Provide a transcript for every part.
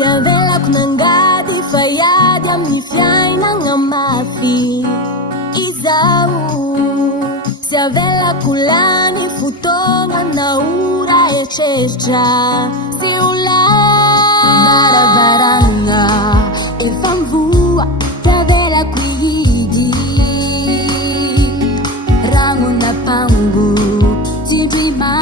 Siavelako nangady fa iady amin'ny fiainagna mafy izao. Siavelako lany fotoana na ora eritreritry sy ola varavarana efa mivoa. Siavelako ihidy rano na pango tindrima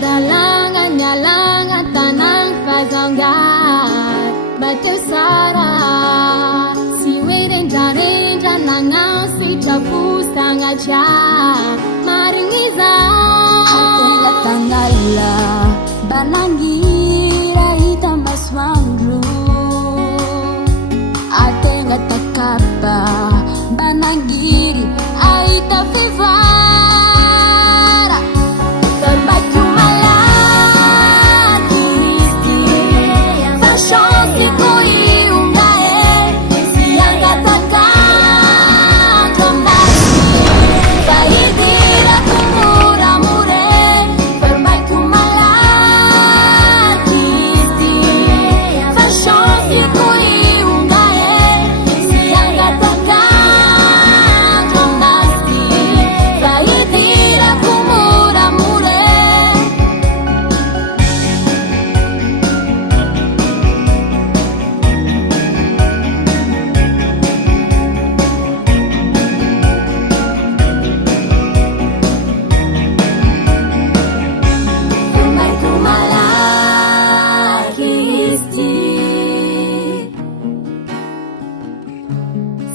dalangan nyalangan tanang fazanggar bateu sara siwe renja nangang si capu sangaja maringiza atenga tangala banangira hitam baswangru atenga takapa banangiri aita fiva.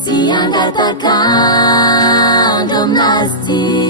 Siang katakan domnasti